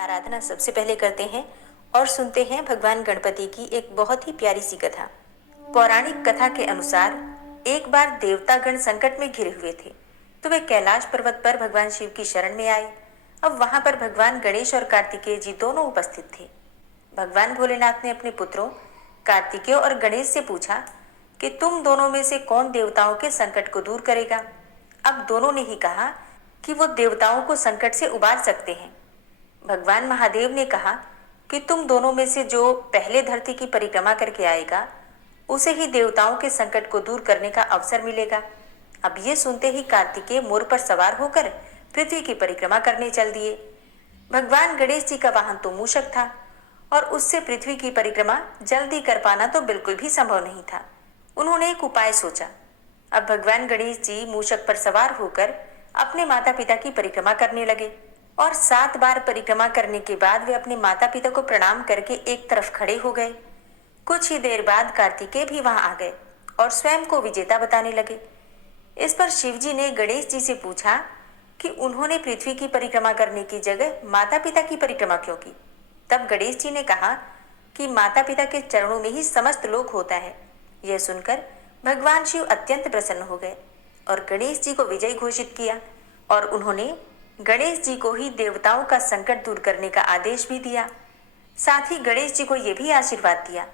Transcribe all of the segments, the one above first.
आराधना सबसे पहले करते हैं और सुनते हैं भगवान गणपति की एक बहुत ही प्यारी सी कथा। पौराणिक कथा के अनुसार एक बार देवतागण संकट में घिरे हुए थे, तो वे कैलाश पर्वत पर भगवान शिव की शरण में आए। अब वहां पर भगवान गणेश और कार्तिकेय जी दोनों उपस्थित थे। भगवान भोलेनाथ ने अपने पुत्रों कार्तिकेय और गणेश से पूछा कि तुम दोनों में से कौन देवताओं के संकट को दूर करेगा। अब दोनों ने ही कहा कि वो देवताओं को संकट से उबार सकते हैं। भगवान महादेव ने कहा कि तुम दोनों में से जो पहले धरती की परिक्रमा करके आएगा, उसे ही देवताओं के संकट को दूर करने का अवसर मिलेगा। अब ये सुनते ही कार्तिकेय मोर पर सवार होकर पृथ्वी की परिक्रमा करने चल दिए। भगवान गणेश जी का वाहन तो मूषक था और उससे पृथ्वी की परिक्रमा जल्दी कर पाना तो बिल्कुल भी संभव नहीं था। उन्होंने एक उपाय सोचा। अब भगवान गणेश जी मूषक पर सवार होकर अपने माता पिता की परिक्रमा करने लगे और 7 बार परिक्रमा करने के बाद वे अपने माता पिता को प्रणाम करके एक तरफ खड़े हो गए। कुछ ही देर बाद कार्तिकेय भी वहां आ गए और स्वयं को विजेता बताने लगे। इस पर शिवजी ने गणेश जी से पूछा कि उन्होंने पृथ्वी की परिक्रमा करने की जगह माता पिता की परिक्रमा क्यों की। तब गणेश जी ने कहा कि माता पिता के चरणों में ही समस्त लोक होता है। यह सुनकर भगवान शिव अत्यंत प्रसन्न हो गए और गणेश जी को विजयी घोषित किया और उन्होंने गणेश जी को ही देवताओं का संकट दूर करने का आदेश भी दिया। साथ ही गणेश जी को यह भी आशीर्वाद दिया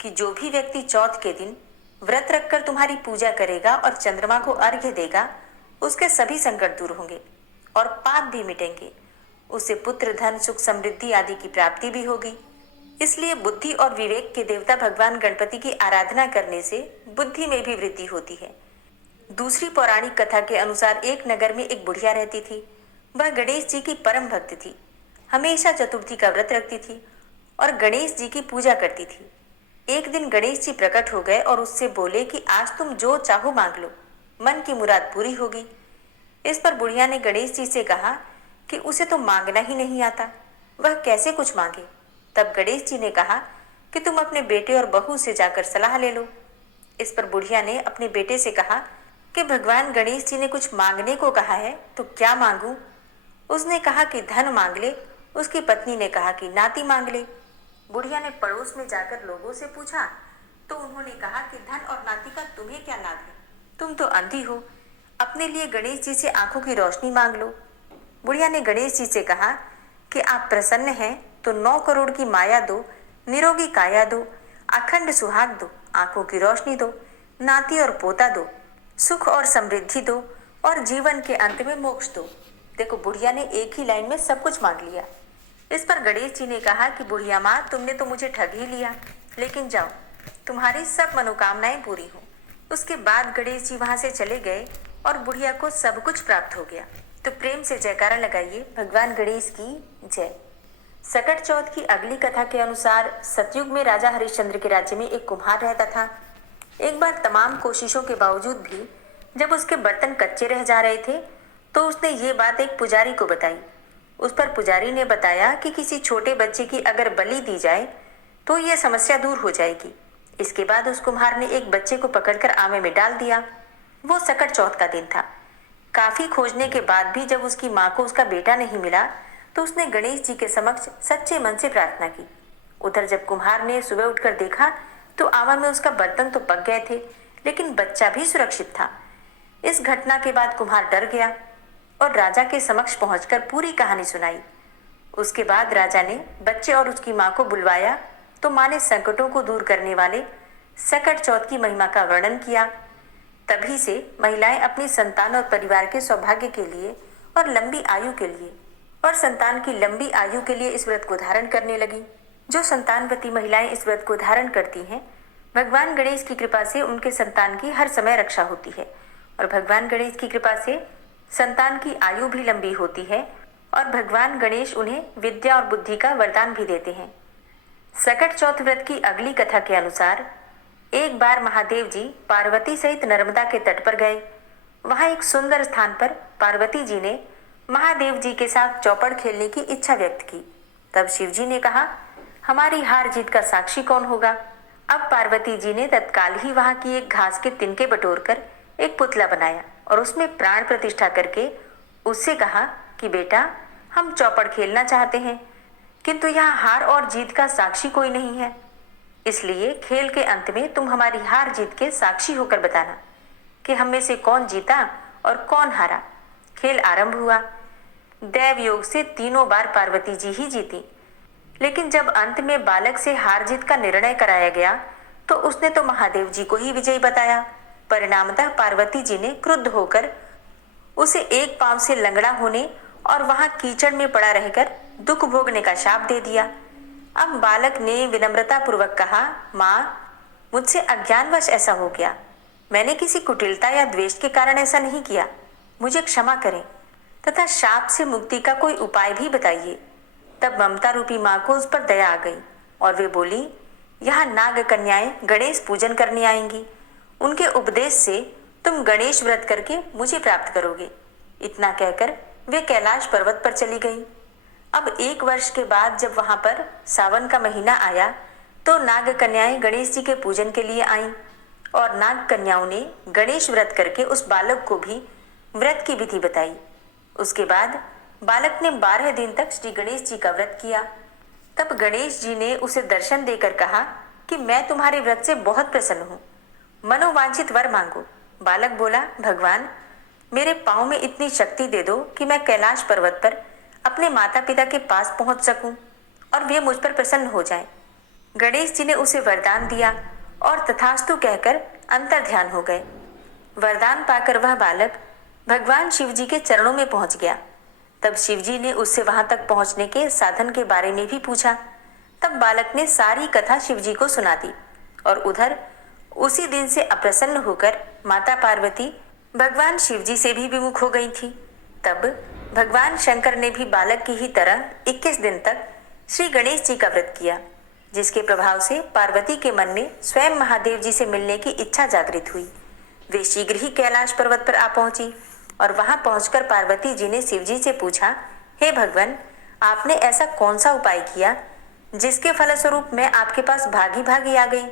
कि जो भी व्यक्ति चौथ के दिन व्रत रखकर तुम्हारी पूजा करेगा और चंद्रमा को अर्घ्य देगा, उसके सभी संकट दूर होंगे और पाप भी मिटेंगे। उसे पुत्र, धन, सुख, समृद्धि आदि की प्राप्ति भी होगी। इसलिए बुद्धि और विवेक के देवता भगवान गणपति की आराधना करने से बुद्धि में भी वृद्धि होती है। दूसरी पौराणिक कथा के अनुसार एक नगर में एक बुढ़िया रहती थी। वह गणेश जी की परम भक्त थी। हमेशा चतुर्थी का व्रत रखती थी और गणेश जी की पूजा करती थी। एक दिन गणेश जी प्रकट हो गए और उससे बोले कि आज तुम जो चाहो मांग लो, मन की मुराद पूरी होगी। इस पर बुढ़िया ने गणेश जी से कहा कि उसे तो मांगना ही नहीं आता, वह कैसे कुछ मांगे। तब गणेश जी ने कहा कि तुम अपने बेटे और बहू से जाकर सलाह ले लो। इस पर बुढ़िया ने अपने बेटे से कहा कि भगवान गणेश जी ने कुछ मांगने को कहा है, तो क्या मांगूं। उसने कहा कि धन मांग ले। उसकी पत्नी ने कहा कि नाती मांग ले। बुढ़िया ने पड़ोस में जाकर लोगों से पूछा तो उन्होंने कहा कि धन और नाती का तुम्हें क्या लाभ है, तुम तो अंधी हो, अपने लिए गणेश जी से आंखों की रोशनी मांग लो। बुढ़िया ने गणेश जी से कहा कि आप प्रसन्न हैं तो 9 करोड़ की माया दो, निरोगी काया दो, अखंड सुहाग दो, आंखों की रोशनी दो, नाती और पोता दो, सुख और समृद्धि दो और जीवन के अंत में मोक्ष दो। देखो, बुढ़िया ने एक ही लाइन में सब कुछ मांग लिया। इस पर गणेश जी ने कहा कि बुढ़िया माँ, तुमने तो मुझे ठग ही लिया, लेकिन जाओ, तुम्हारी सब मनोकामनाएं पूरी हो। उसके बाद गणेश जी वहां से चले गए और बुढ़िया को सब कुछ प्राप्त हो गया। तो प्रेम से जयकारा लगाइए भगवान गणेश की जय। सकट चौथ की अगली कथा के अनुसार सतयुग में राजा हरिश्चंद्र के राज्य में एक कुम्हार रहता था। एक बार तमाम कोशिशों के बावजूद भी जब उसके बर्तन कच्चे रह जा रहे थे तो उसने ये बात एक पुजारी को बताई। उस पर पुजारी ने बताया कि किसी छोटे बच्चे की अगर बलि दी जाए तो यह समस्या दूर हो जाएगी। इसके बाद उस कुम्हार ने एक बच्चे को पकड़कर आमे में डाल दिया। वो सकट चौथ का दिन था। काफी खोजने के बाद भी जब उसकी माँ को उसका बेटा नहीं मिला तो उसने गणेश जी के समक्ष सच्चे मन से प्रार्थना की। उधर जब कुम्हार ने सुबह उठकर देखा तो आवा में उसका बर्तन तो पक गए थे, लेकिन बच्चा भी सुरक्षित था। इस घटना के बाद कुम्हार डर गया और राजा के समक्ष पहुंचकर पूरी कहानी सुनाई। उसके बाद राजा ने बच्चे और उसकी माँ को बुलवाया तो माँ ने संकटों को दूर करने वाले सकट चौथ की महिमा का वर्णन किया। तभी से महिलाएं अपनी संतान और परिवार के सौभाग्य के लिए और लंबी आयु के लिए और संतान की लंबी आयु के लिए इस व्रत को धारण करने लगी। जो संतानवती महिलाएं इस व्रत को धारण करती हैं, भगवान गणेश की कृपा से उनके संतान की हर समय रक्षा होती है और भगवान गणेश की कृपा से संतान की आयु भी लंबी होती है और भगवान गणेश उन्हें विद्या और बुद्धि का वरदान भी देते हैं। सकट चौथ व्रत की अगली कथा के अनुसार एक बार महादेव जी पार्वती सहित नर्मदा के तट पर गए। वहां एक सुंदर स्थान पर पार्वती जी ने महादेव जी के साथ चौपड़ खेलने की इच्छा व्यक्त की। तब शिव जी ने कहा, हमारी हार जीत का साक्षी कौन होगा। अब पार्वती जी ने तत्काल ही वहां की एक घास के तिनके बटोरकर एक पुतला बनाया और उसमें प्राण प्रतिष्ठा करके उससे कहा कि बेटा, हम चौपड़ खेलना चाहते हैं, किंतु यहाँ हार और जीत का साक्षी कोई नहीं है, इसलिए खेल के अंत में तुम हमारी हार जीत के साक्षी होकर बताना कि हम में से कौन जीता और कौन हारा। खेल आरंभ हुआ। दैव योग से तीनों बार पार्वती जी ही जीती, लेकिन जब अंत में बालक से हार जीत का निर्णय कराया गया तो उसने तो महादेव जी को ही विजयी बताया। परिणामतः पार्वती जी ने क्रुद्ध होकर उसे एक पांव से लंगड़ा होने और वहां कीचड़ में पड़ा रहकर दुख भोगने का शाप दे दिया। अब बालक ने विनम्रता पूर्वक कहा, माँ, मुझसे अज्ञानवश ऐसा हो गया। मैंने किसी कुटिलता या द्वेष के कारण ऐसा नहीं किया। मुझे क्षमा करें तथा शाप से मुक्ति का कोई उपाय भी बताइए। तब ममता रूपी माँ को उस पर दया आ गई और वे बोली, यहाँ नाग कन्याएं गणेश पूजन करने आएंगी। उनके उपदेश से तुम गणेश व्रत करके मुझे प्राप्त करोगे। इतना कहकर वे कैलाश पर्वत पर चली गई। अब 1 वर्ष के बाद जब वहां पर सावन का महीना आया तो नाग कन्याएं गणेश जी के पूजन के लिए आईं और नाग कन्याओं ने गणेश व्रत करके उस बालक को भी व्रत की विधि बताई। उसके बाद बालक ने 12 दिन तक श्री गणेश जी का व्रत किया। तब गणेश जी ने उसे दर्शन देकर कहा कि मैं तुम्हारे व्रत से बहुत प्रसन्न हूँ, मनोवांछित वर मांगो। बालक बोला, भगवान, मेरे पाँव में इतनी शक्ति दे दो कि मैं कैलाश पर्वत पर अपने माता पिता के पास पहुंच सकूं और वे मुझ पर प्रसन्न हो जाएं। गणेश जी ने उसे वरदान दिया और तथास्तु कहकर अंतर ध्यान हो गए। वरदान पाकर वह बालक भगवान शिव जी के चरणों में पहुंच गया। तब शिव जी ने उससे वहां तक पहुंचने के साधन के बारे में भी पूछा। तब बालक ने सारी कथा शिव जी को सुना दी और उधर उसी दिन से अप्रसन्न होकर माता पार्वती भगवान शिव जी से भी विमुख हो गई थी। तब भगवान शंकर ने भी बालक की ही तरह 21 दिन तक श्री गणेश जी का व्रत किया, जिसके प्रभाव से पार्वती के मन में स्वयं महादेव जी से मिलने की इच्छा जागृत हुई। वे शीघ्र ही कैलाश पर्वत पर आ पहुंची और वहां पहुंचकर पार्वती जी ने शिव जी से पूछा, हे भगवान, आपने ऐसा कौन सा उपाय किया जिसके फलस्वरूप मैं आपके पास भागी भागी आ गई।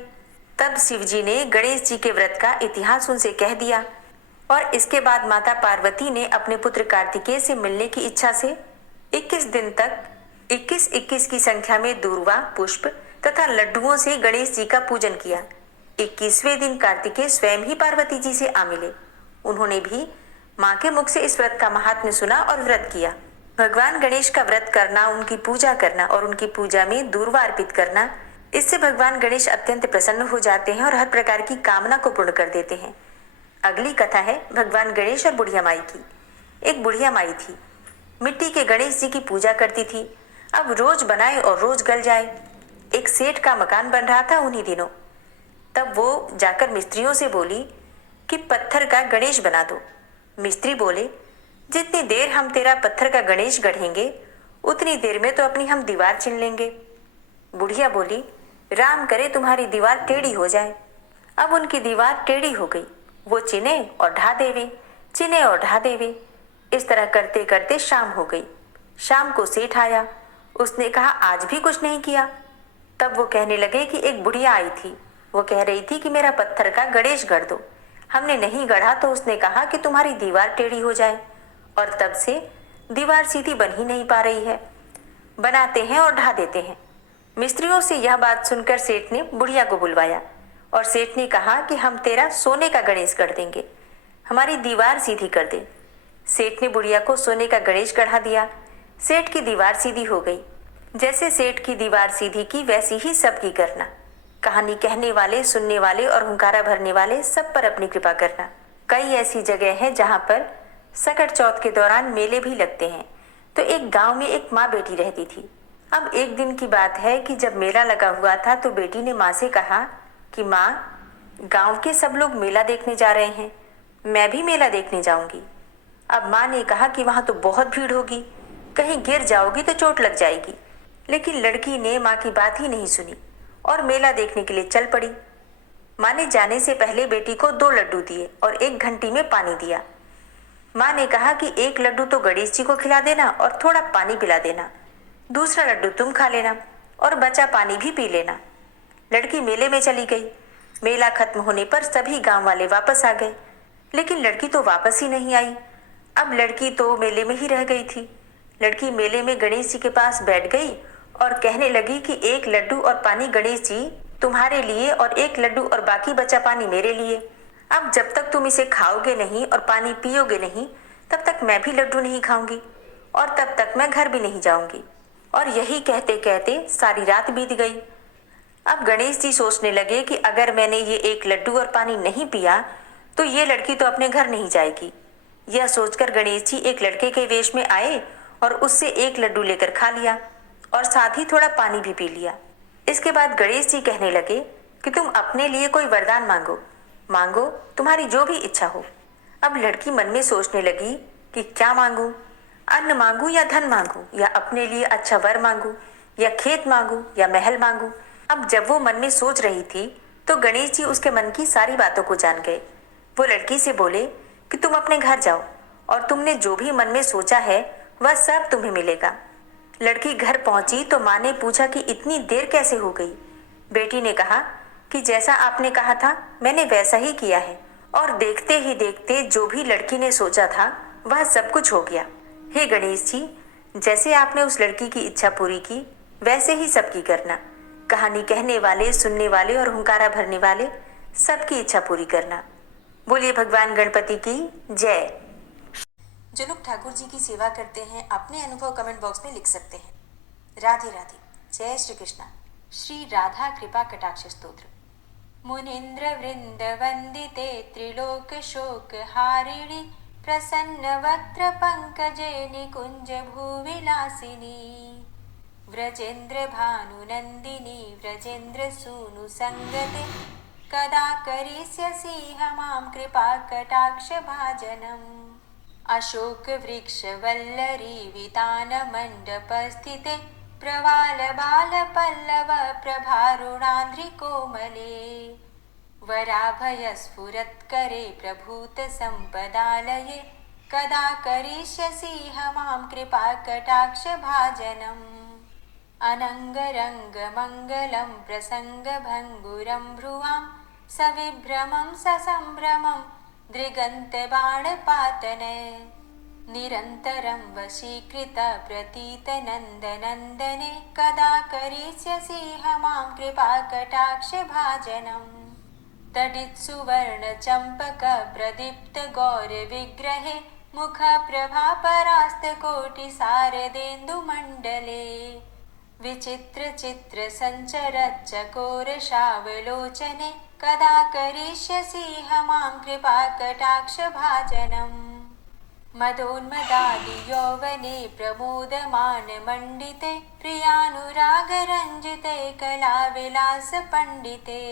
तब शिव जी ने गणेश जी के व्रत का इतिहास उनसे कह दिया और इसके बाद माता पार्वती ने अपने पुत्र कार्तिकेय से मिलने की इच्छा से 21 दिन तक 21-21 की संख्या में दूर्वा, पुष्प तथा लड्डुओं से गणेश जी का पूजन किया। 21वें दिन कार्तिकेय स्वयं ही पार्वती जी से आ मिले। उन्होंने भी माँ के मुख से इस व्रत का महात्म्य सुना और व्रत किया। भगवान गणेश का व्रत करना, उनकी पूजा करना और उनकी पूजा में दूर्वा अर्पित करना, इससे भगवान गणेश अत्यंत प्रसन्न हो जाते हैं और हर प्रकार की कामना को पूर्ण कर देते हैं। अगली कथा है भगवान गणेश और बुढ़िया माई की। एक बुढ़िया माई थी, मिट्टी के गणेश जी की पूजा करती थी। अब रोज बनाए और रोज गल जाए। एक सेठ का मकान बन रहा था उन्हीं दिनों। तब वो जाकर मिस्त्रियों से बोली कि पत्थर का गणेश बना दो। मिस्त्री बोले, जितनी देर हम तेरा पत्थर का गणेश गढ़ेंगे उतनी देर में तो अपनी हम दीवार चिन लेंगे। बुढ़िया बोली, राम करे तुम्हारी दीवार टेढ़ी हो जाए। अब उनकी दीवार टेढ़ी हो गई। वो चिने और ढा देवे, चिने और ढा देवे। इस तरह करते करते शाम हो गई। शाम को सेठ आया। उसने कहा, आज भी कुछ नहीं किया। तब वो कहने लगे कि एक बुढ़िया आई थी। वो कह रही थी कि मेरा पत्थर का गणेश गढ़ दो। हमने नहीं गढ़ा तो उसने कहा कि तुम्हारी दीवार टेढ़ी हो जाए, और तब से दीवार सीधी बन ही नहीं पा रही है। बनाते हैं और ढा देते हैं। मिस्त्रियों से यह बात सुनकर सेठ ने बुढ़िया को बुलवाया और सेठ ने कहा कि हम तेरा सोने का गणेश गढ़ देंगे, हमारी दीवार सीधी कर दे। सेठ ने बुढ़िया को सोने का गणेश गढ़ा दिया। सेठ की दीवार सीधी हो गई। जैसे सेठ की दीवार सीधी की वैसी ही सबकी करना। कहानी कहने वाले, सुनने वाले और हुंकारा भरने वाले सब पर अपनी कृपा करना। कई ऐसी जगह हैं जहाँ पर सकट चौथ के दौरान मेले भी लगते हैं। तो एक गांव में एक माँ बेटी रहती थी। अब एक दिन की बात है कि जब मेला लगा हुआ था तो बेटी ने माँ से कहा कि माँ, गांव के सब लोग मेला देखने जा रहे हैं, मैं भी मेला देखने जाऊंगी। अब माँ ने कहा कि वहां तो बहुत भीड़ होगी, कहीं गिर जाओगी तो चोट लग जाएगी। लेकिन लड़की ने माँ की बात ही नहीं सुनी और मेला देखने के लिए चल पड़ी। माँ ने जाने से पहले बेटी को 2 लड्डू दिए और 1 घंटी में पानी दिया। माँ ने कहा कि 1 लड्डू तो गणेश जी को खिला देना और थोड़ा पानी पिला देना, दूसरा लड्डू तुम खा लेना और बचा पानी भी पी लेना। लड़की मेले में चली गई। मेला खत्म होने पर सभी गांव वाले वापस आ गए, लेकिन लड़की तो वापस ही नहीं आई। अब लड़की तो मेले में ही रह गई थी। लड़की मेले में गणेश जी के पास बैठ गई और कहने लगी कि एक लड्डू और पानी गणेश जी तुम्हारे लिए और एक लड्डू और बाकी बचा पानी मेरे लिए। अब जब तक तुम इसे खाओगे नहीं और पानी पियोगे नहीं, तब तक मैं भी लड्डू नहीं खाऊंगी और तब तक मैं घर भी नहीं जाऊंगी। और यही कहते कहते सारी रात बीत गई। अब गणेश जी सोचने लगे कि अगर मैंने ये एक लड्डू और पानी नहीं पिया तो ये लड़की तो अपने घर नहीं जाएगी। यह सोचकर गणेश जी एक लड़के के वेश में आए और उससे एक लड्डू लेकर खा लिया और साथ ही थोड़ा पानी भी पी लिया। इसके बाद गणेश जी कहने लगे कि तुम अपने लिए कोई वरदान मांगो, मांगो तुम्हारी जो भी इच्छा हो। अब लड़की मन में सोचने लगी कि क्या मांगू, अन्न मांगू या धन मांगू, या अपने लिए अच्छा वर मांगू, या खेत मांगू या महल मांगू। अब जब वो मन में सोच रही थी तो गणेश जी उसके मन की सारी बातों को जान गए। वो लड़की से बोले कि तुम अपने घर जाओ और तुमने जो भी मन में सोचा है वह सब तुम्हें मिलेगा। लड़की घर पहुंची तो माँ ने पूछा कि इतनी देर कैसे हो गई। बेटी ने कहा कि जैसा आपने कहा था मैंने वैसा ही किया है और देखते ही देखते जो भी लड़की ने सोचा था वह सब कुछ हो गया। हे गणेश जी, जैसे आपने उस लड़की की इच्छा पूरी की वैसे ही सबकी करना। कहानी कहने वाले, सुनने वाले और हुंकारा भरने वाले सबकी इच्छा पूरी करना। बोलिए भगवान गणपति की जय। जो लोग ठाकुर जी की सेवा करते हैं अपने अनुभव कमेंट बॉक्स में लिख सकते हैं। राधे राधे। जय श्री कृष्णा। श्री राधा कृपा कटाक्ष स्तोत्र। मुनीन्द्र वृंद वंदिते त्रिलोक शोक हारिणी प्रसन्न वक्त्र पंकजे निकुंज भूविलासिनी व्रजेन्द्र भानुनंदिनी व्रजेन्द्र सूनु संगते कदा करिष्यसि मां कृपा कटाक्ष भाजनम्। अशोक वृक्ष वल्लरी वितान मंडप स्थिते प्रवाल बाल पल्लव प्रभारुणांध्रि कोमले वराभय स्फुरत्करे प्रभूत संपदालये कदा करिष्यसि मां कृपा कटाक्ष भाजनम्। अनंगरंग मंगलम प्रसंग भंगुरं भ्रुवां सविभ्रमं ससंभ्रमं दृगन्त बाणपातने निरन्तरं वशीकृत प्रतीत नन्दनन्दने कदा करिष्यसि मां कृपा कटाक्ष भाजनम्। तडित् सुवर्ण चंपक प्रदीप्त गौर विग्रहे मुख प्रभा परास्त कोटि सारदेन्दु मंडले विचित्र चित्र संचरत् चकोर शावलोचने कदा करिष्यसि मां कृपा कटाक्ष भाजनम्। मदोन्मदादि यौवने प्रमोदमान मंडिते प्रियानुराग रंजिते कला विलास पंडिते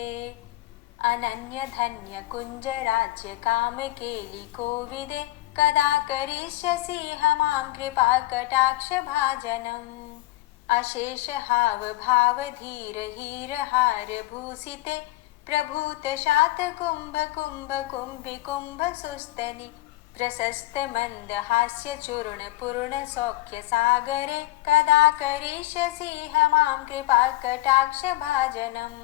अनन्य धन्य कुंज राज्य काम केलि कोविदे कदा करिष्यसि मां कृपा कटाक्ष भाजनम्। अशेष हाव भाव धीर हीर हार भूषिते प्रभूत शात कुंभ कुंभ कुंभि कुंभ सुस्तनि प्रशस्त मंद हास्य चूर्ण पूर्ण सौख्य सागरे कदा करिष्यसि मां कृपा कटाक्ष भाजनम्।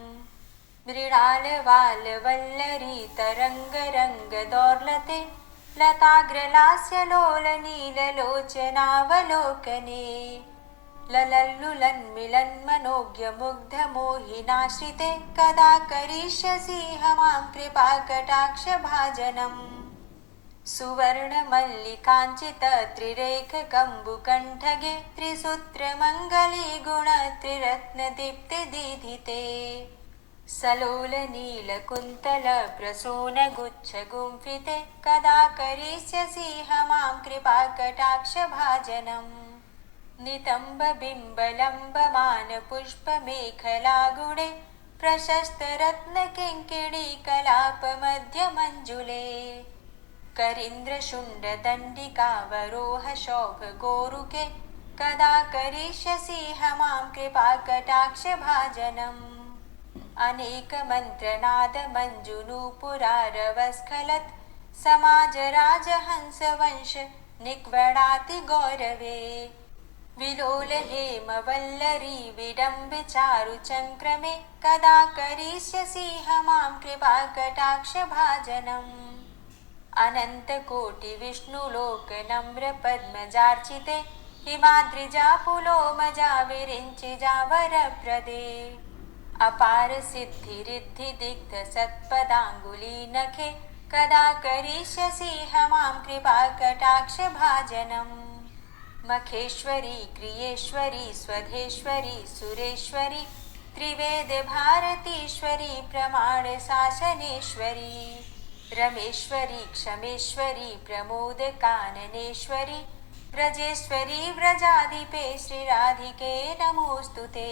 मृणाल वाल वल्लरी तरंग रंग दौर्लते लताग्रलास्य लोल नील लोचनावलोकने ललल्लुलन्मिलन् मनोज्ञ मुग्ध मोहिनाश्रिते कदा करिष्यसि मां कृपा कटाक्ष भाजनम्। सुवर्ण मल्लिकाञ्चित त्रिरेख कम्बुकण्ठगे त्रिसूत्र मङ्गली गुण त्रिरत्न दीप्ति दीधिते सलोल नील कुन्तल प्रसून गुच्छ गुंफिते कदा करिष्यसि मां कृपा कटाक्ष भाजनम्। नितंब बिंबलंब मान पुष्प मेखला गुणे प्रशस्त रत्न किंकिणी कलाप मध्य मंजुले करींद्र शुंड दंडिका वरोह शोभ गोरुके कदा करिष्यसि मां कृपा कटाक्ष भाजनम्। अनेक मंत्रनाद मंजुनूपुरारवस्खलत् समाज राजहंस वंश निक्वणाति गौरवे विलोल हेम वल्लरी विडम्ब चारु चंक्रमे कदा करिष्यसि मां कृपा कटाक्ष भाजनम्। अनंत कोटि विष्णुलोक नम्र पद्मजार्चिते हिमाद्रिजापुलोमजा विरिञ्चिजावरप्रदे अपार सिद्धिरिद्धि दिग्ध सत्पदाङ्गुली नखे कदा करिष्यसि मां कृपा कटाक्ष भाजनम् मखेश्वरी क्रियेश्वरी स्वधेश्वरी सुरेश्वरी त्रिवेद भारतीश्वरी प्रमाण शासनेश्वरी रमेश्वरी क्षमेश्वरी प्रमोद काननेश्वरी व्रजेश्वरी व्रजाधिपे श्रीराधिके नमोऽस्तुते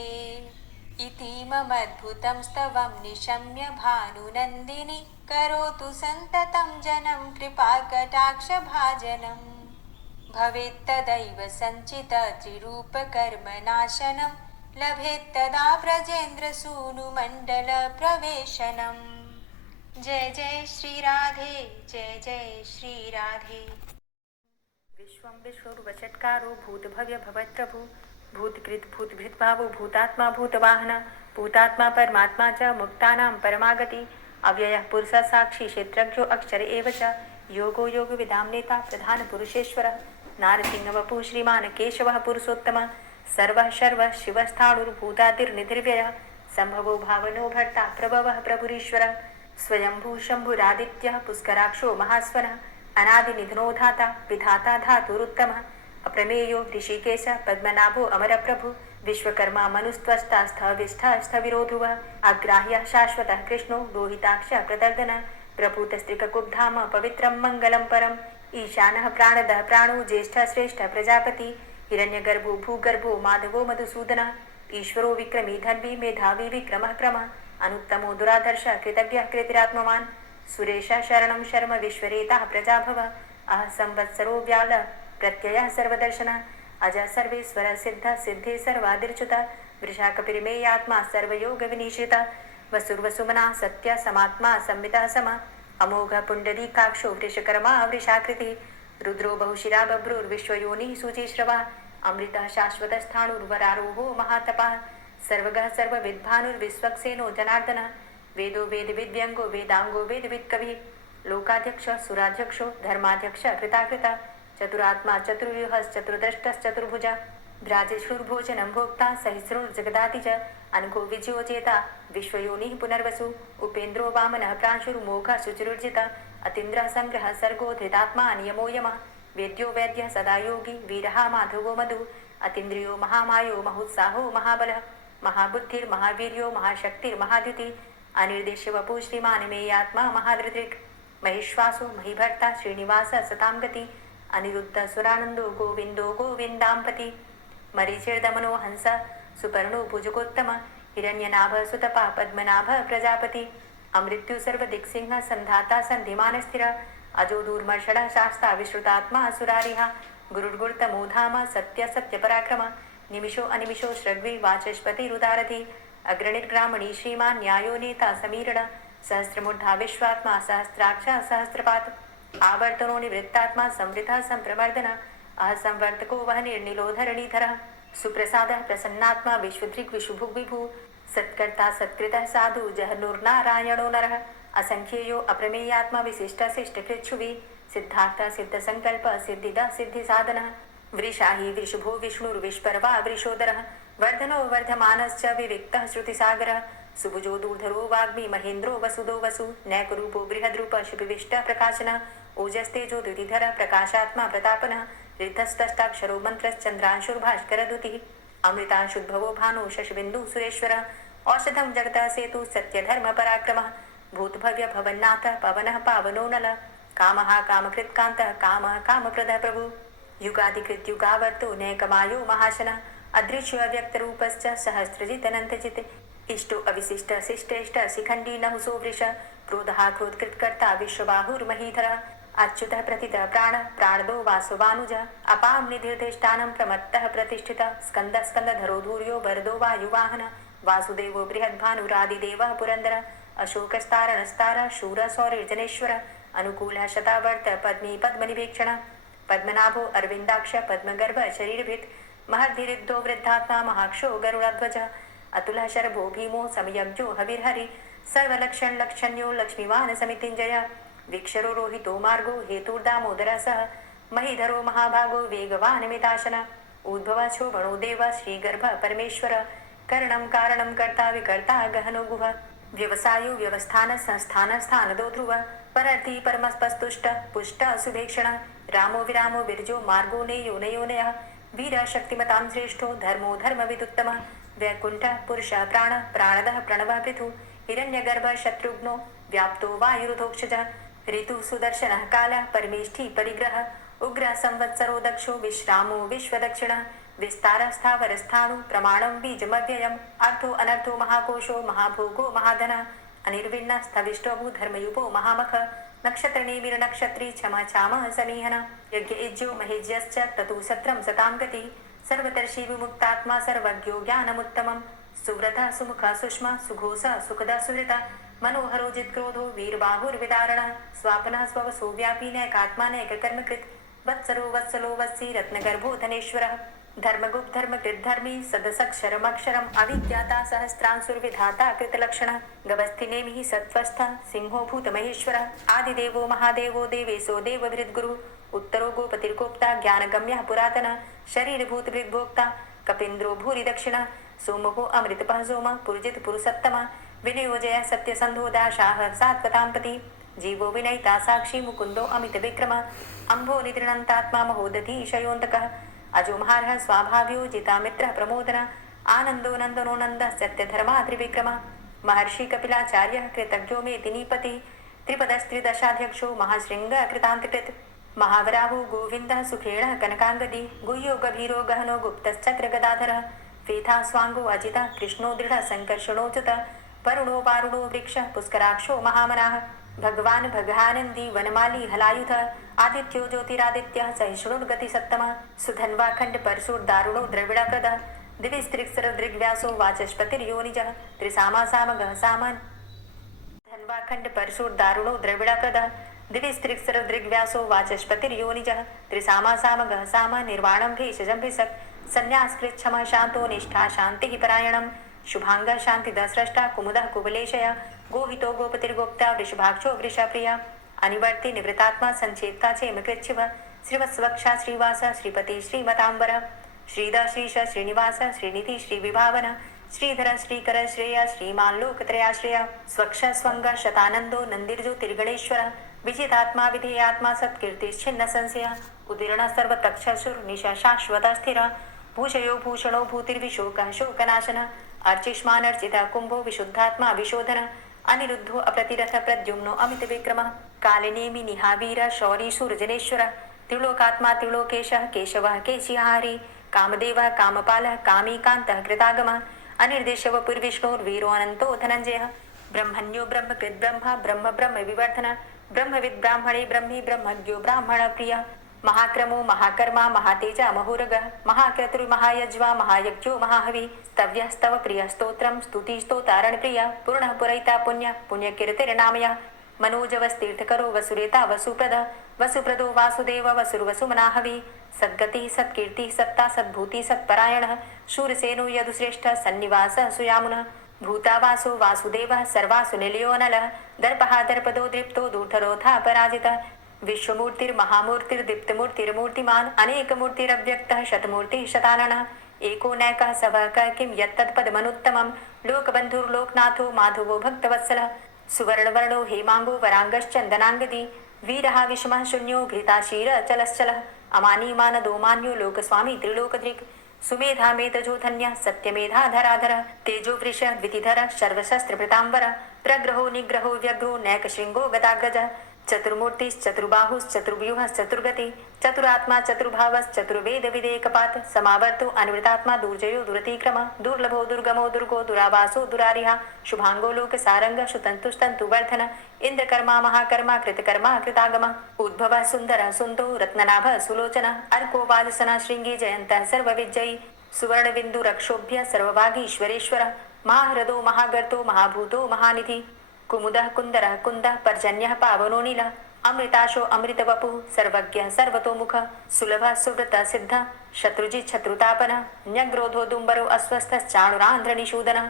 इति ममद्भुतं स्तवं निशम्य भानुनन्दिनी करोतु सन्ततं जनं कृपाकटाक्षभाजनम् भवेत्तदैव सञ्चितत्रिरूपकर्मनाशनं लभेत्तदा ब्रजेन्द्रसूनुमण्डलप्रवेशनम् जय जय श्रीराधे जय जय श्रीराधे। विश्वं विश्वरूपचत्कारो भूतभव्य भवत्प्रभु भूतकृत भूतभृद्भावो भूतात्मा भूतवाहन भूतात्मा परमात्मा च मुक्तानां परमागति अव्ययः पुरुषः साक्षी क्षेत्रज्ञो अक्षर एव च योगो योगविदां नेता प्रधान पुरुषेश्वरः नारसिंहवपुः श्रीमान् केशवः पुरुषोत्तमः सर्वः शर्वः शिवस्थाणुर्भूतादिर्निधिर्व्ययः सम्भवो भावनो भर्ता प्रभवः प्रभुरीश्वरः स्वयंभू शम्भुरादित्यः पुष्कराक्षो महास्वनः अनादिनिधनो धाता विधाता धातुरुत्तमः अप्रमेयो ऋषिकेश पद्मनाभो अमरप्रभु विश्वकर्मा मनुस्त्वष्टा स्थविष्ठा स्थविरो ध्रुवः अग्राह्यः शाश्वतः कृष्णो लोहिताक्षः प्रदर्दनः प्रभूतस्त्रिककुब्धाम पवित्रं मङ्गलं परम् ईशानः प्राणदः प्राणो ज्येष्ठः श्रेष्ठः प्रजापति हिरण्यगर्भो भूगर्भो माधवो मधुसूदनः ईश्वरो विक्रमी धन्वी मेधावी विक्रमः क्रमः अनुत्तमो दुराधर्षः कृतज्ञः कृतिरात्मवान् सुरेशः शरणं शर्म विश्वरेताः प्रजाभव अह संवत्सरो व्यालः प्रत्ययः सर्वदर्शनः अजः सर्वेश्वरः सिद्धः सिद्धे सर्वादिर्च्युतः वृषाकपिर्मेयात्मा सर्वयोगविनिश्रितः वसुर्वसुमनः सत्य समात्मा संवितः समः अमोघ पुण्डरीकाक्षो वृषकर्मा वृषाकृतिः रुद्रो बहुशिरा बभ्रुर्विश्वयोनिः शुचिश्रवः अमृतः शाश्वतस्थाणुर्वरारोहो महातपः सर्वगः सर्वविद्भानुर्विश्वक्सेनो जनार्दनः वेदो वेदविद्यङ्गो वेदाङ्गो वेदवित्कविः लोकाध्यक्षः सुराध्यक्षो धर्माध्यक्षः कृताकृतः चतुरात्मा चतुर्व्यूहश्चतुर्द्रष्टश्चतुर्भुजः भ्राजश्रुर्भोजनं भोक्ता सहिस्रुर्जगदाति च अनघो विजयो जेता विश्वयोनिः पुनर्वसु उपेन्द्रो वामनः प्रांशुर्मोघः शुचिरुर्जितः अतीन्द्रः सङ्ग्रहः सर्गो धृतात्मा नियमो यमः वेद्यो वैद्यः सदा योगी वीरः माधवो मधु अतीन्द्रियो महामायो महोत्साहो महाबलः महाबुद्धिर्महावीर्यो महाशक्तिर्महाद्युतिः अनिर्देश्य वपुः श्रीमान् मेयात्मा महाधृतिर् महेश्वासो महीभर्ता श्रीनिवासः सतां गति अनिरुद्ध सुरानन्दो गोविन्दो गोविन्दाम्पति मरीचिर्दमनो हंस सुपर्णो भुजगोत्तम हिरण्यनाभ सुतपा पद्मनाभ प्रजापति अमृत्यु सर्वदिक्सिंह संधाता सन्धिमानस्थिर अजो दूर्मर्षण शास्ता विश्रुतात्मा सुरारिः गुरुर्गुर्तमो धाम सत्य सत्यपराक्रम निमिषो अनिमिषो श्रग्वी वाचस्पतिरुदारथि अग्रणिर्ग्रामणी श्रीमान् न्यायो नेता समीरण सहस्रमूर्धा विश्वात्मा सहस्राक्ष सहस्रपात आवर्तनो निवृत्तात्मा संवृतः संप्रमर्दन असंवर्तको वह निर्निलोधरणीधरः सुप्रसादः प्रसन्नात्मा विश्वदृक् विशुभुग् विभु सत्कर्ता सत्कृतः साधु जहनुर्नारायणो नरः असंख्येयो अप्रमेयात्मा विशिष्टशिष्टकृच्छुवि सिद्धार्थ सिद्धसङ्कल्प सिद्धिदा सिद्धिसाधनः वृषाहि वृषभो विष्णुर्विष्पर्वा वृषोदरः वर्धनो वर्धमानश्च विविक्तः श्रुतिसागरः सुभुजो दूर्धरो वाग्मी महेन्द्रो वसुदो वसु नैकरूपो बृहद्रूप शुभिविष्टः प्रकाशनः ओजस्तेजो द्युतिधरः प्रकाशात्मा प्रतापनः ऋद्धस्तष्टाक्षरो मन्त्रश्चन्द्रांशुर्भास्करदुतिः अमृतांशुद्भवो भानु शशबिन्दुः सुरेश्वरः औषधं जगतः सेतु सत्यधर्मपराक्रमः भूतभव्य भवन्नाथः पवनः पावनो नलः कामः कामकृत्कान्तः कामः कामप्रदः प्रभु युगादिकृत्युगावर्तो नैकमायो महाशनः अदृश्य अव्यक्तरूपश्च सहस्रजितनन्तजित् इष्टो अविशिष्ट शिष्टेष्ट शिखण्डी नहुसो वृष क्रोधः क्रोधकृत्कर्ता विश्वबाहुर्महीधरः अच्युतः प्रतितः प्राणः प्राणदो वासवानुजः अपां निधिर्धिष्ठानं प्रमत्तः प्रतिष्ठितः स्कन्दः स्कन्दधरो धूर्यो वरदो वायुवाहनः वासुदेवो बृहद्भानुरादिदेवः पुरन्दरः अशोकस्तारणस्तारः शूरः सौरिर्जनेश्वरः अनुकूलः शतावर्त पद्मी पद्मनिभीक्षणः पद्मनाभो अरविन्दाक्ष पद्मगर्भ शरीरभृत् महद्धिरिद्धो वृद्धात्मा महाक्षो गरुडध्वजः अतुलः शरभो भीमो समयज्ञो हविर्हरि सर्वलक्षणलक्षण्यो लक्ष्मीवान् समितिञ्जयः वीक्षरो रोहितो मार्गो हेतुर्दामोदरः सः महीधरो महाभागो वेगवान् मिताशनः उद्भवाचो वणो देव श्रीगर्भ परमेश्वर करणं कारणं कर्ता विकर्ता गहनो गुह व्यवसायो व्यवस्थान संस्थान स्थानदो ध्रुव परर्थी परमस्पस्तुष्ट पुष्ट सुभेक्षण रामो विरामो विरजो मार्गो नेयो नयोनयः वीर शक्तिमतां श्रेष्ठो धर्मो धर्मविदुत्तम वैकुंठ पुरुष प्राण प्राणदः प्रणवः पृथु हिरण्यगर्भ शत्रुघ्नो व्याप्तो वायुरुधोक्षज ऋतु सुदर्शनः कालः परमेष्ठी परिग्रह उग्र संवत्सरो दक्षो विश्रामो विश्वदक्षिणः विस्तारस्थावरस्थाणु प्रमाणं बीजमव्ययम् अर्थो अनर्थो महाकोशो महाभोगो महाधनः अनिर्विण्ण स्थविष्टो धर्मयुपो महामख नक्षत्रनेमिर्नक्षत्री क्षमा चामः समीहन यज्ञ इज्यो महेज्यश्च ततु सत्रं सतां गति सर्वतर्षि विमुक्तात्मा सर्वज्ञो ज्ञानमुत्तमं सुव्रतः सुमुखः सुष्मा सुघोषः सुखदः सुहृतः मनोहरो जित्क्रोधो वीरबाहुर्विदारणः स्वापनः स्ववसो व्यापी नैकात्मा नैककर्मकृत् वत्सरो वत्सलो वत्सी रत्नगर्भो धनेश्वरः धर्मगुप्त धर्मकृत् धर्मी सदसक्षरमक्षरम् अविज्ञाता सहस्रांसुर्विधाता कृतलक्षणः गवस्थिनेमिः सत्त्वस्थः सिंहो भूतमहेश्वरः आदिदेवो महादेवो देवेशो देवभृद्गुरुः उत्तरो गोपतिर्गोप्ता ज्ञानगम्यः पुरातनः शरीरभूतभृद्भोक्ता कपीन्द्रो भूरि दक्षिणः सोमो अमृतपः सोमः पुरजित पुरुषोत्तमः विनयोजय सत्यसन्धो दाशाः सात्वताम्पति जीवो विनयिता साक्षी मुकुन्दो अमित विक्रम अम्भो निद्रणन्तात्मा महोदधीशयोऽन्तकः अजोमहारः स्वाभाव्यो जितामित्रः प्रमोदन आनन्दो नन्दनो नन्दः सत्यधर्मा त्रिविक्रम महर्षि कपिलाचार्यः कृतज्ञो मेदिनीपति त्रिपदस्त्रिदशाध्यक्षो महाशृङ्ग कृतान्तकृत् महावराहो गोविन्दः सुखेणः कनकाङ्गदी गुह्यो गभीरो गहनो गुप्तश्चक्र गदाधरः वेथा स्वाङ्गो अजितः कृष्णो दृढः सङ्कर्षणोच्युत वरुणो वारुणो वृक्षः पुष्कराक्षो महामनाः भगवान् भगानन्दी वनमाली हलायुध आदित्यो ज्योतिरादित्यः सहिष्णुर्गति सत्तमः सुधन्वाखण्ड परशुर्दारुणो द्रविडप्रदः दिविस्त्रिक्सरदृग्व्यासो वाचस्पतिर्योनिजः त्रिसामासामगः सामन् धन्वाखण्ड परशुर्दारुणो द्रविडप्रदः दिविस्त्रिक्सरदृग्व्यासो वाचस्पतिर्योनिजः त्रिसामासामगः साम निर्वाणं भेषजं भिषक् संन्यासकृच्छमः शान्तो निष्ठा शान्तिः परायणम् शुभांगः शान्तिदः स्रष्टा कुमुदः कुवलेशय गोहितो गोपतिर्गोप्ता वृषभाक्षो वृषप्रिया अनिवर्ति निवृतात्मा संचेता चेमकृच्छिव श्रीवत्सवक्षा श्रीवास श्रीपति श्रीमतांबर श्रीद श्रीश श्रीनिवास श्रीनिधि श्रीविभावन श्रीधर श्रीकर श्रेय श्रीमान् लोकत्रयाश्रय स्वक्ष स्वंग शतानंदो नंदिर्ज्योतिर्गणेश्वर विजितात्मा विधेयात्मा सत्कीर्तिश्छिन्न संशय उदीर्ण सर्वतक्षसुर्निश शाश्वत स्थिर भूषयो भूषणो भूतिर्विशोकः शोकनाशन अर्चिष्मानर्चिता कुंभो विशुद्धात्मा विशोधन अनिरुद्धो अप्रतिरथ प्रद्युम्नो अमित विक्रम कालिनेमि निहावीर शौरी सूर्जनेश्वर त्रिलोकात्मा त्रिलोकेशः केशवः केशिहारी कामदेवः कामपालः कामीकान्तः कृतागमः अनिर्देशव पुर्विष्णोर्वीरो अनन्तो धनञ्जयः ब्रह्मण्यो ब्रह्मकृत् ब्रह्म ब्रह्म ब्रह्म विवर्धन ब्रह्मविद् ब्राह्मणे ब्रह्मी ब्रह्मज्ञो ब्राह्मण प्रिय महाक्रमो महाकर्मा महातेजा महोरगः महाक्रतुर्महायज्वा महायज्ञो महाहवि स्तव्यः स्तव प्रियः स्तोत्रं स्तुतिस्तोतारणप्रियः पूर्णः पुरैता पुण्यः पुण्यकीर्तिर्नामयः मनोजवस्तीर्थकरो वसुरेता वसुप्रदः वसुप्रदो वासुदेव वसुर्वसुमनाहवि सद्गतिः सत्कीर्तिः सत्ता सद्भूतिः सत्परायणः शूरसेनो यदुश्रेष्ठः सन्निवासः सुयामुनः भूतावासो वासुदेवः सर्वासु निलयोऽनलः दर्पः दर्पदो दृप्तो दूर्धरोधा पराजितः विश्वमूर्तिर्महामूर्तिर्दीप्तमूर्तिर्मूर्तिमान् अनेकमूर्तिरव्यक्तः शतमूर्तिः शताननः एको नैकः सवः किं यत्तत्पदमनुत्तमं लोकबन्धुर्लोकनाथो माधवो भक्तवत्सलः सुवर्णवर्णो हेमांगो वरांगश्चन्दनांगदी वीरः विषमः शून्यो घृताशीरचलश्चलः अमानीमानदो मान्यो लोकस्वामी त्रिलोकदृक् सुमेधा मेतजो धन्यः सत्यमेधाधराधरः तेजो वृषः द्वितिधरः सर्वशस्त्रभृताम्बरः प्रग्रहो निग्रहो व्यग्रो नैकशृङ्गो गदाग्रजः चतुर्मूर्तिश्चतुर्बाहुश्चतुर्व्यूहश्चतुर्गति चतुरात्मा चतुर्भावश्चतुर्वेद विदेकपात समावर्तो अनिवृतात्मा दुर्जयो दुरतिक्रम दुर्लभो दुर्गमो दुर्गो दुरावासो दुरारिहा शुभांगो लोक सारंग शुतंतुस्तंतुवर्धन इंद्रकर्मा महाकर्मा कृतकर्मा कृतागम उद्भव सुंदर सुंदो रत्ननाभ सुलोचन अर्को वाजसन श्रृंगी जयंत सर्वविजयी सुवर्ण बिंदु रक्षोभ्य सर्वभागीश्वरेश्वर महाहृदो महागर्तो महाभूतो महानिधि कुमुदः कुन्दरः कुन्दः पर्जन्यः पावनो नीलः अमृताशो अमृतवपुः सर्वज्ञः सर्वतोमुखः सुलभः सुव्रतः सिद्धः शत्रुजित् शत्रुतापनः न्यग्रोधो दुम्बरो अस्वस्थश्चाणुरान्ध्रनिषूदनः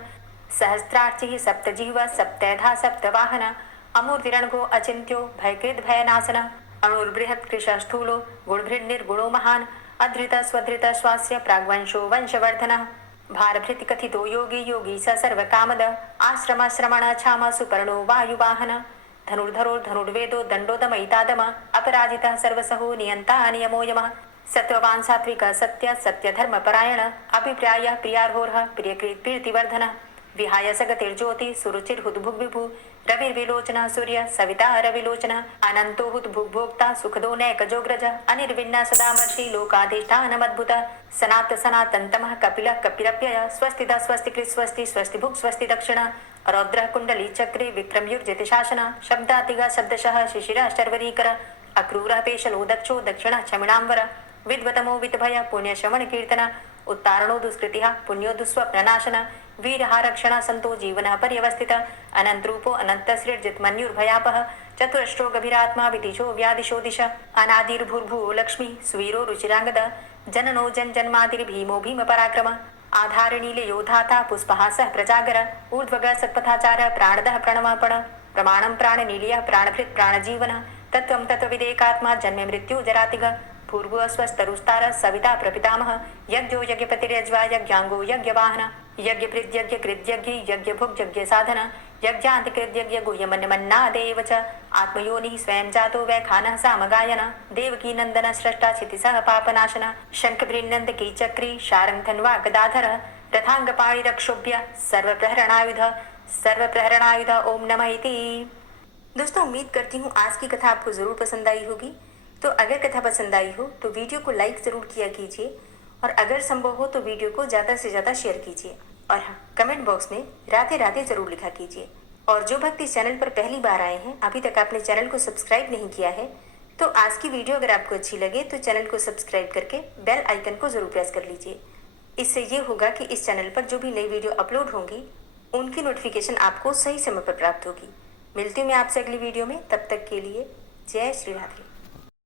सहस्रार्चिः सप्तजिह्वः सप्तैधा सप्तवाहनः अमूर्तिरणघो अचिन्त्यो भयकृद् भयनाशनः अणुर्बृहत् कृशः स्थूलो गुणभृन्निर्गुणो महान् अधृत स्वधृत स्वास्य प्राग्वंशो वंशवर्धनः भारभृति कथितो योगी योगी स सर्वकामद आश्रमाश्रमण क्षाम सुपर्णो वायुवाहन धनुर्धरो धनुर्वेदो दण्डोदमयितादम अपराजितः सर्वसहो नियन्ता नियमो यमः सत्ववान् सात्विकः सत्य सत्यधर्मपरायण अभिप्रायः प्रियार्होर्ह प्रियकृत् प्रीतिवर्धनः विहाय सगतिर्ज्योति सुरुचिर्हुद्भुग्विभु रविर्विलोचनः सूर्य सविता रविलोचनः अनन्तो हुद्भुग्भोक्ता सुखदो नैकजोग्रज अनिर्विण्ण सदामर्षि लोकाधिष्ठानमद्भुतः सनात सनातन्तमः कपिलः कपिरप्यय स्वस्तिदा स्वस्तिकृत् स्वस्ति स्वस्तिभुक् स्वस्ति दक्षिण रौद्रः कुण्डली चक्रे विक्रमयुर्जित शासन शब्दातिगा शब्दशः शिशिरः शर्वरीकर अक्रूरः पेशलो दक्षो दक्षिणः क्षमिणाम्बर विद्वतमो वितभय पुण्यश्रवण कीर्तन उत्तारणो दुष्कृतिः पुण्यो दुःस्वप्ननाशन वीरहारक्षण संतो जीवनः पर्यवस्थितः अनन्तरूपो अनन्तसृर्जित मन्युर्भयापः चतुरश्रो गभीरात्मा विदिशो व्यादिशो दिश अनादिर्भूर्भुवो लक्ष्मी सुवीरो रुचिरांगद जननो जन्मादिर्भीमो भीम पराक्रम आधारणीले योधाता पुष्पहासः प्रजागर ऊर्ध्वग सत्पथाचार प्राणदः प्रणवपण प्रमाणं प्राणनीलयः प्राणभृत् प्राणजीवन तत्त्वं तत्त्वविदेकात्मा जन्म मृत्यु जरातिग पूर्व स्वस्तरुस्तार सविता प्रपितामह यज्ञो यज्ञपतिरज्वा यज्ञांगो यज्ञवाहन यज्ञभृद्यज्ञ कृद्यज्ञ यज्ञभुक् यज्ञ साधन यज्ञान्तिकृद्यज्ञ गुह्यमन्यमन्नादेव च आत्मयोनिः स्वयं जातो वैखानः सामगायन देवकी नन्दन स्रष्टा क्षितिसः पापनाशन शङ्खभृन्नन्दकी चक्री शारङ्गधन्वा गदाधर रथाङ्गपाणिरक्षोभ्य सर्वप्रहरणायुध ओम नमः इति। दोस्तों, उम्मीद करती हूँ आज की कथा आपको ज़रूर पसंद आई होगी। तो अगर कथा पसंद आई हो तो वीडियो को लाइक ज़रूर किया कीजिए और अगर संभव हो तो वीडियो को ज़्यादा से ज़्यादा शेयर कीजिए और हाँ, कमेंट बॉक्स में राधे राधे ज़रूर लिखा कीजिए। और जो भक्त इस चैनल पर पहली बार आए हैं, अभी तक आपने चैनल को सब्सक्राइब नहीं किया है, तो आज की वीडियो अगर आपको अच्छी लगे तो चैनल को सब्सक्राइब करके बेल आइकन को ज़रूर प्रेस कर लीजिए। इससे ये होगा कि इस चैनल पर जो भी नई वीडियो अपलोड होंगी उनकी नोटिफिकेशन आपको सही समय पर प्राप्त होगी। मिलती हूँ मैं आपसे अगली वीडियो में, तब तक के लिए जय श्री राधे।